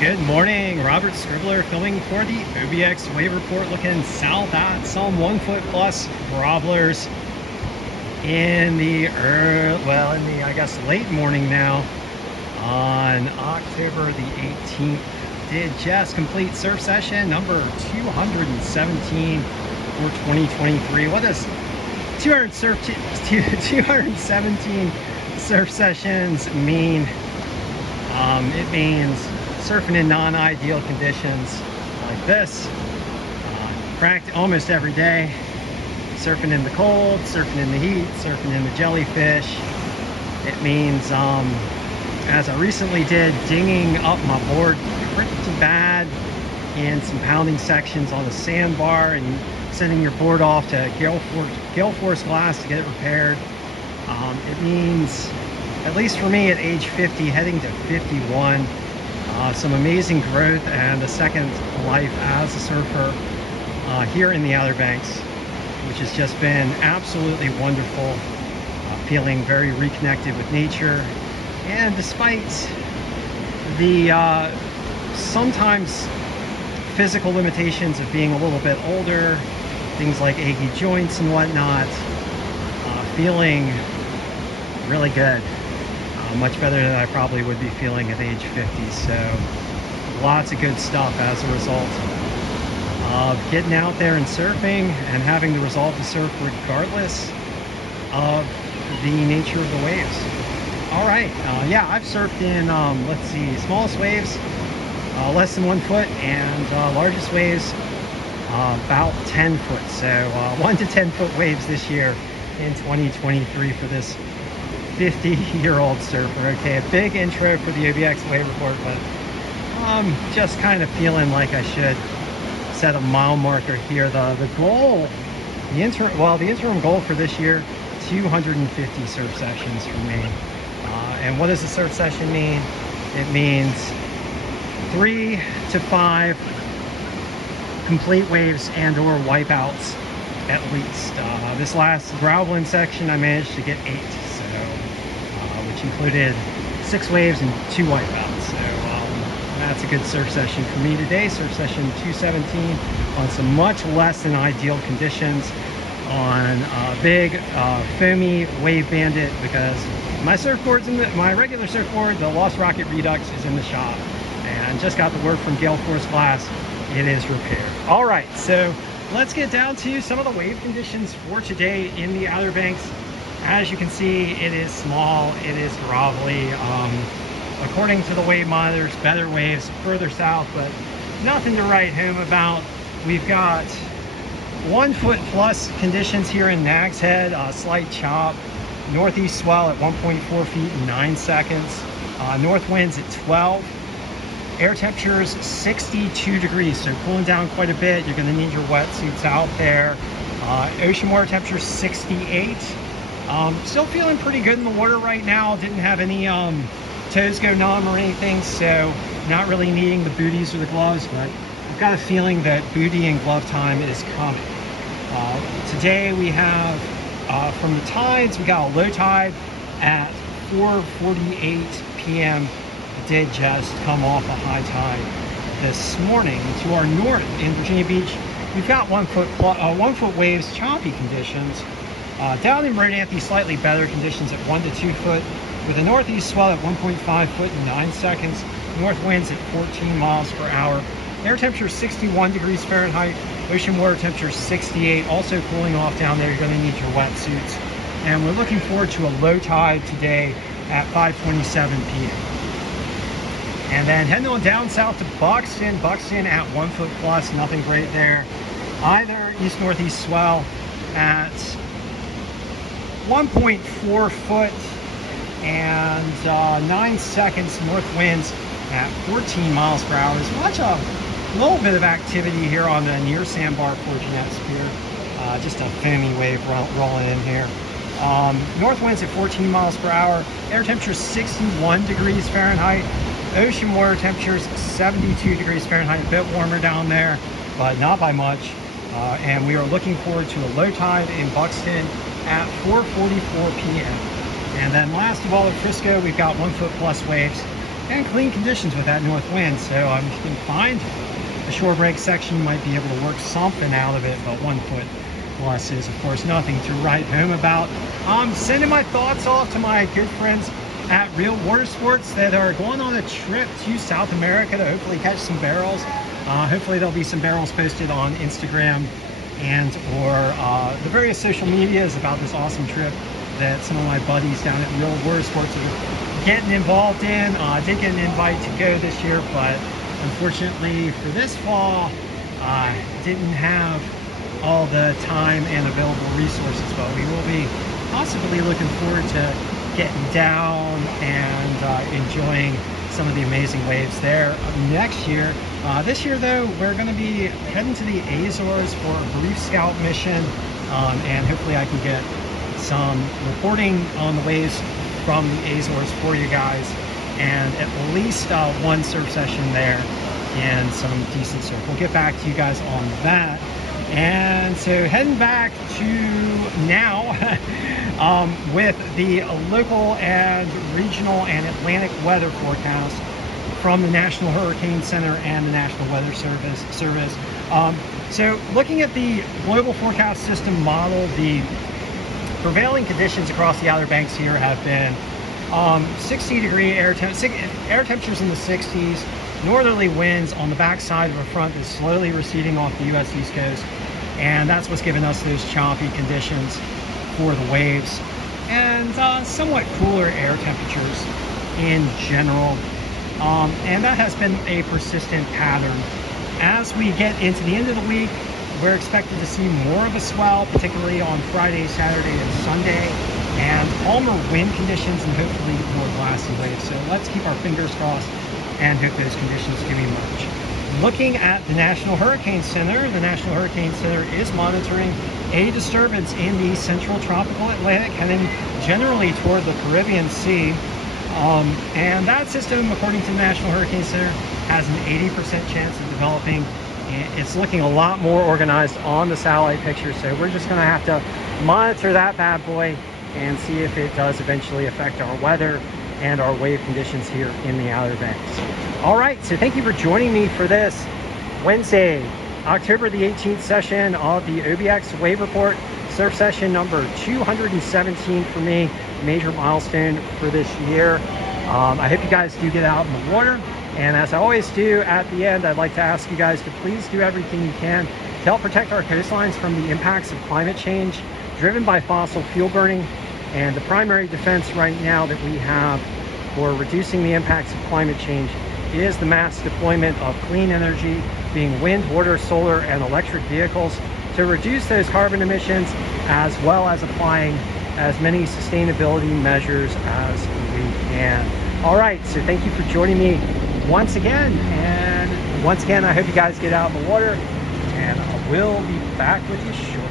Good morning, Robert Scribbler filming for the OBX wave report, looking south at some 1 foot plus grovelers in the I guess late morning now on October the 18th. Did just complete surf session number 217 for 2023. What does 217 surf sessions mean? It means surfing in non-ideal conditions like this, practice almost every day, surfing in the cold, surfing in the heat, surfing in the jellyfish. It means, as I recently did, dinging up my board pretty bad in some pounding sections on the sandbar and sending your board off to gale force glass to get it repaired. It means, at least for me at age 50, heading to 51, some amazing growth and a second life as a surfer here in the Outer Banks, which has just been absolutely wonderful. Feeling very reconnected with nature, and despite the sometimes physical limitations of being a little bit older, things like achy joints and whatnot, feeling really good. Much better than I probably would be feeling at age 50. So lots of good stuff as a result of getting out there and surfing and having the resolve to surf regardless of the nature of the waves. All right, yeah, I've surfed in, let's see, smallest waves, less than 1 foot, and largest waves, about 10 foot. So 1 to 10 foot waves this year in 2023 for this 50-year-old surfer. Okay, a big intro for the OBX wave report, but just kind of feeling like I should set a mile marker here. The goal, the interim goal for this year, 250 surf sessions for me. And what does a surf session mean? It means 3 to 5 complete waves and or wipeouts at least. This last graveling section I managed to get 8, which included 6 waves and 2 wipeouts. So that's a good surf session for me today. Surf session 217 on some much less than ideal conditions on a big foamy wave bandit, because my surfboard's my regular surfboard, the Lost Rocket Redux, is in the shop and just got the word from Gale Force Glass it is repaired. All right, so let's get down to some of the wave conditions for today in the Outer Banks. As you can see, it is small, it is grovelly. According to the wave monitors, better waves further south, but nothing to write home about. We've got 1 foot plus conditions here in Nag's Head, slight chop, northeast swell at 1.4 feet in 9 seconds, north winds at 12. Air temperatures 62 degrees, so cooling down quite a bit. You're going to need your wetsuits out there. Ocean water temperature 68. Still feeling pretty good in the water right now. Didn't have any toes go numb or anything, so not really needing the booties or the gloves, but I've got a feeling that booty and glove time is coming. Today we have, from the tides, we got a low tide at 4:48 p.m. Did just come off a high tide this morning. To our north in Virginia Beach, we've got 1 foot waves, choppy conditions. Down in Rodanthe, slightly better conditions at 1 to 2 foot, with a northeast swell at 1.5 foot in 9 seconds, north winds at 14 miles per hour. Air temperature 61 degrees Fahrenheit, ocean water temperature 68, also cooling off down there. You're going to need your wetsuits. And we're looking forward to a low tide today at 5:27 p.m. And then heading on down south to Buxton at 1 foot plus, nothing great there either. East-northeast swell at 1.4 foot and 9 seconds, north winds at 14 miles per hour. There's a little bit of activity here on the near sandbar portion of the sphere. Just a foamy wave rolling in here. North winds at 14 miles per hour. Air temperature 61 degrees Fahrenheit. Ocean water temperatures 72 degrees Fahrenheit. A bit warmer down there, but not by much. And we are looking forward to a low tide in Buxton at 4:44 p.m. And then last of all at Frisco, we've got 1 foot plus waves and clean conditions with that north wind. So I'm just going to find a shore break section, might be able to work something out of it, but 1 foot plus is of course nothing to write home about. Sending my thoughts off to my good friends at Real Water Sports that are going on a trip to South America to hopefully catch some barrels. Hopefully there'll be some barrels posted on Instagram and or the various social medias about this awesome trip that some of my buddies down at Real Water Sports are getting involved in. I did get an invite to go this year, but unfortunately for this fall, I didn't have all the time and available resources, but we will be possibly looking forward to getting down and enjoying some of the amazing waves there next year. This year though, we're going to be heading to the Azores for a brief scout mission, and hopefully I can get some reporting on the waves from the Azores for you guys, and at least one surf session there and some decent surf. We'll get back to you guys on that. And so heading back to now with the local and regional and Atlantic weather forecast from the National Hurricane Center and the National Weather Service. So looking at the global forecast system model, the prevailing conditions across the Outer Banks here have been 60-degree air temperatures in the 60s, northerly winds on the backside of a front that's slowly receding off the U.S. East Coast, and that's what's given us those choppy conditions for the waves, and somewhat cooler air temperatures in general, and that has been a persistent pattern. As we get into the end of the week, we're expected to see more of a swell, particularly on Friday, Saturday, and Sunday, and calmer wind conditions and hopefully more glassy waves. So let's keep our fingers crossed and hope those conditions can emerge. Looking at the National Hurricane Center is monitoring a disturbance in the central tropical Atlantic heading generally toward the Caribbean Sea. And that system, according to the National Hurricane Center, has an 80% chance of developing. It's looking a lot more organized on the satellite picture, so we're just going to have to monitor that bad boy and see if it does eventually affect our weather and our wave conditions here in the Outer Banks. All right, so thank you for joining me for this Wednesday, October the 18th session of the OBX Wave Report, surf session number 217 for me, major milestone for this year. I hope you guys do get out in the water, and as I always do at the end, I'd like to ask you guys to please do everything you can to help protect our coastlines from the impacts of climate change driven by fossil fuel burning. And the primary defense right now that we have for reducing the impacts of climate change is the mass deployment of clean energy, being wind, water, solar, and electric vehicles, to reduce those carbon emissions, as well as applying as many sustainability measures as we can. All right, so thank you for joining me once again. And once again, I hope you guys get out in the water, and I will be back with you shortly.